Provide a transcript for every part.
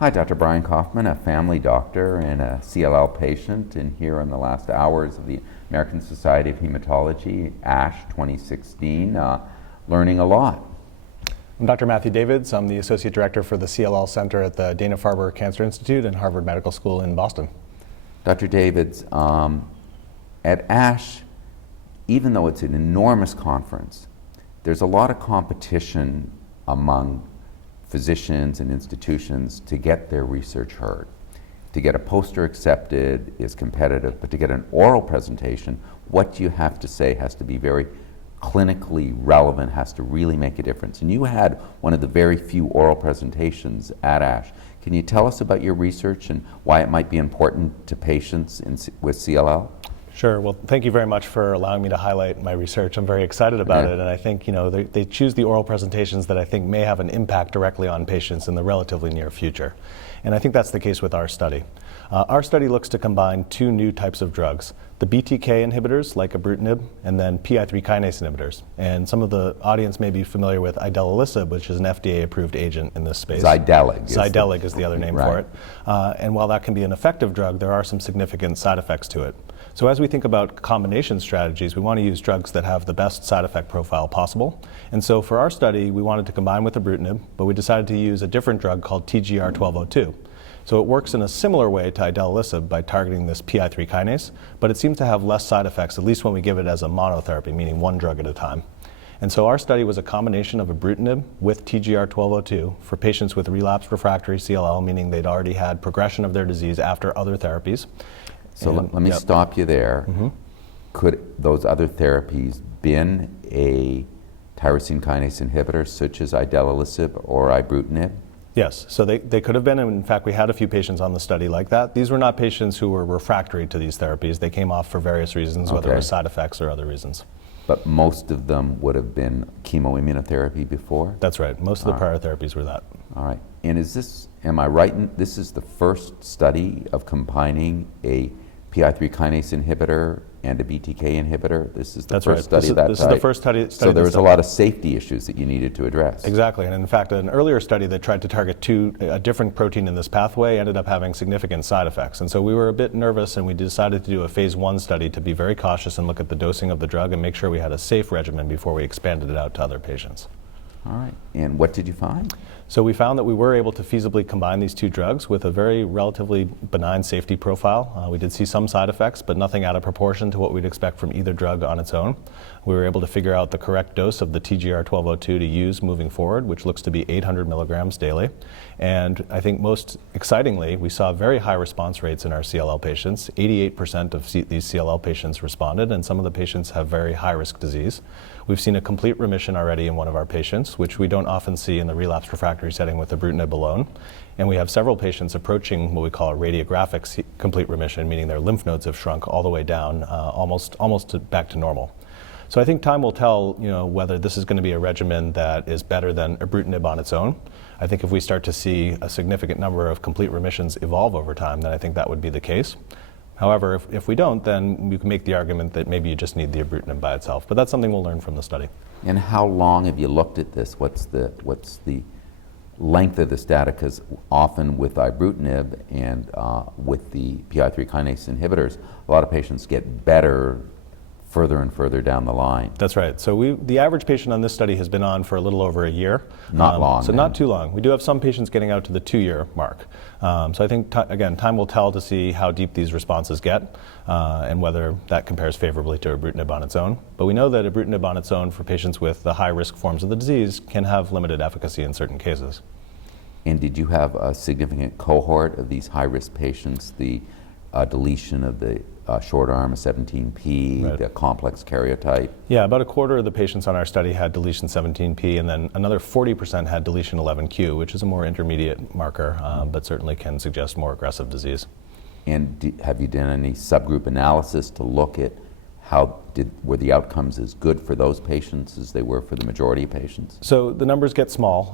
Hi, Dr. Brian Kaufman, a family doctor and a CLL patient, and here in the last hours of the American Society of Hematology, ASH 2016, learning a lot. I'm Dr. Matthew Davids. I'm the Associate Director for the CLL Center at the Dana-Farber Cancer Institute and Harvard Medical School in Boston. Dr. Davids, at ASH, even though it's an enormous conference, there's a lot of competition among physicians and institutions to get their research heard. To get a poster accepted is competitive, but to get an oral presentation, what you have to say has to be very clinically relevant, has to really make a difference. And you had one of the very few oral presentations at ASH. Can you tell us about your research and why it might be important to patients with CLL? Sure. Well, thank you very much for allowing me to highlight my research. I'm very excited about it, and I think they choose the oral presentations that I think may have an impact directly on patients in the relatively near future. And I think that's the case with our study. Our study looks to combine two new types of drugs, the BTK inhibitors like ibrutinib, and then PI3 kinase inhibitors. And some of the audience may be familiar with idelalisib, which is an FDA-approved agent in this space. Zidelig is the other name for it. And while that can be an effective drug, there are some significant side effects to it. So as we think about combination strategies, we want to use drugs that have the best side effect profile possible. And so for our study, we wanted to combine with ibrutinib, but we decided to use a different drug called TGR-1202. So it works in a similar way to idelalisib by targeting this PI3 kinase, but it seems to have less side effects, at least when we give it as a monotherapy, meaning one drug at a time. And so our study was a combination of ibrutinib with TGR-1202 for patients with relapsed refractory CLL, meaning they'd already had progression of their disease after other therapies. So let me stop you there. Could those other therapies been a tyrosine kinase inhibitor such as idelalisib or ibrutinib? Yes, so they could have been, and in fact we had a few patients on the study like that. These were not patients who were refractory to these therapies. They came off for various reasons, whether it was side effects or other reasons. But most of them would have been chemoimmunotherapy before? That's right, most of the prior therapies were that. All right, and is this, am I right, this is the first study of combining a PI3 kinase inhibitor and a BTK inhibitor? This is the first study of that type? This is the first study. So there was a lot of safety issues that you needed to address. Exactly, and in fact an earlier study that tried to target a different protein in this pathway ended up having significant side effects. And so we were a bit nervous and we decided to do a phase 1 study to be very cautious and look at the dosing of the drug and make sure we had a safe regimen before we expanded it out to other patients. All right, and what did you find? So we found that we were able to feasibly combine these two drugs with a very relatively benign safety profile. We did see some side effects, but nothing out of proportion to what we'd expect from either drug on its own. We were able to figure out the correct dose of the TGR-1202 to use moving forward, which looks to be 800 milligrams daily. And I think most excitingly, we saw very high response rates in our CLL patients. 88% of these CLL patients responded, and some of the patients have very high-risk disease. We've seen a complete remission already in one of our patients, which we don't often see in the relapsed refractory setting with ibrutinib alone. And we have several patients approaching what we call a radiographic complete remission, meaning their lymph nodes have shrunk all the way down, almost back to normal. So I think time will tell, whether this is going to be a regimen that is better than ibrutinib on its own. I think if we start to see a significant number of complete remissions evolve over time, then I think that would be the case. However, if we don't, then you can make the argument that maybe you just need the ibrutinib by itself. But that's something we'll learn from the study. And how long have you looked at this? What's the length of this data? Because often with ibrutinib and with the PI3 kinase inhibitors, a lot of patients get better further and further down the line. That's right. So the average patient on this study has been on for a little over a year. Not long. So not too long. We do have some patients getting out to the 2-year mark. So I think, again, time will tell to see how deep these responses get and whether that compares favorably to ibrutinib on its own. But we know that ibrutinib on its own for patients with the high-risk forms of the disease can have limited efficacy in certain cases. And did you have a significant cohort of these high-risk patients, the deletion of the short arm of 17p, the complex karyotype? Yeah, about a quarter of the patients on our study had deletion 17p, and then another 40% had deletion 11q, which is a more intermediate marker, but certainly can suggest more aggressive disease. And have you done any subgroup analysis to look at were the outcomes as good for those patients as they were for the majority of patients? So the numbers get small,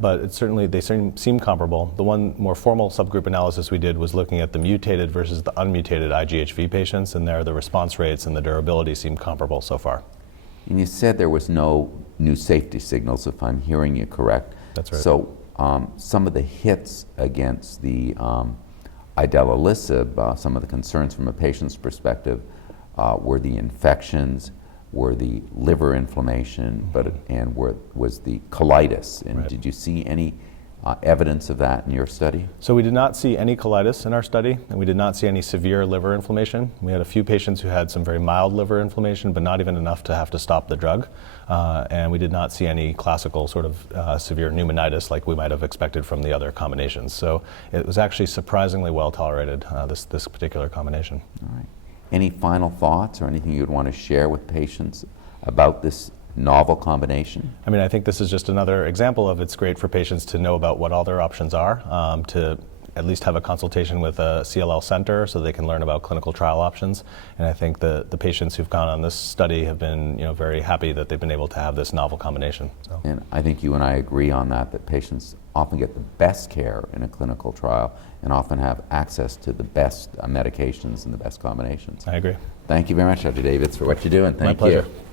but they seem comparable. The one more formal subgroup analysis we did was looking at the mutated versus the unmutated IGHV patients, and there the response rates and the durability seem comparable so far. And you said there was no new safety signals, if I'm hearing you correct. That's right. So some of the hits against the idelalisib, some of the concerns from a patient's perspective were the infections, were the liver inflammation, and was the colitis. And Right. did you see any evidence of that in your study? So we did not see any colitis in our study, and we did not see any severe liver inflammation. We had a few patients who had some very mild liver inflammation, but not even enough to have to stop the drug. And we did not see any classical sort of severe pneumonitis like we might have expected from the other combinations. So it was actually surprisingly well tolerated, this particular combination. All right. Any final thoughts or anything you'd want to share with patients about this novel combination? I mean, I think this is just another example of it's great for patients to know about what all their options are, to at least have a consultation with a CLL center so they can learn about clinical trial options. And I think the patients who've gone on this study have been very happy that they've been able to have this novel combination. So. And I think you and I agree on that patients often get the best care in a clinical trial and often have access to the best medications and the best combinations. I agree. Thank you very much, Dr. Davids, for what you're doing. Thank My pleasure. you.